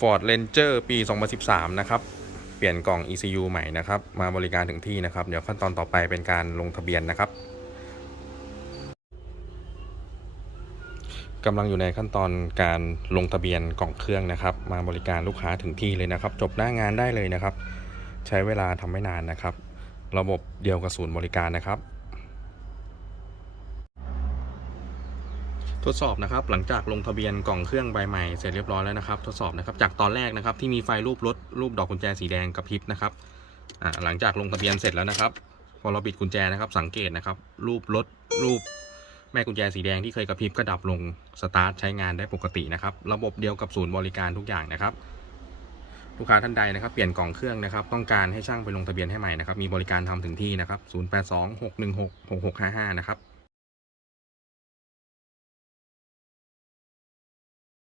Ford Ranger ปี 2013 นะครับ เปลี่ยนกล่อง ECU ใหม่นะครับ มาบริการถึงที่นะครับ เดี๋ยวขั้นตอนต่อไปเป็นการลงทะเบียนนะครับกำลังอยู่ในขั้นตอนการลงทะเบียนกล่องเครื่องนะครับ มาบริการลูกค้าถึงที่เลยนะครับ จบหน้างานได้เลยนะครับ ใช้เวลาทำไม่นานนะครับ ระบบเดียวกับศูนย์บริการนะครับ ทดสอบนะครับหลังจากลงทะเบียนกล่องเครื่องใบใหม่เสร็จเรียบร้อยแล้วนะครับ ทดสอบนะครับจากตอนแรกนะครับที่มีไฟรูปรถรูปดอกกุญแจสีแดงกระพริบนะครับหลังจากลงทะเบียนเสร็จแล้วนะครับพอเราบิดกุญแจนะครับสังเกตนะครับ รูปรถรูปแม่กุญแจสีแดงที่เคยกระพริบก็ดับลงสตาร์ทใช้งานได้ปกตินะครับ ระบบเดียวกับศูนย์บริการทุกอย่างนะครับ ลูกค้าท่านใดนะครับเปลี่ยนกล่องเครื่องนะครับ ต้องการให้ช่างไปลงทะเบียนให้ใหม่นะครับมีบริการทำถึงที่นะครับ 0826166655 นะครับ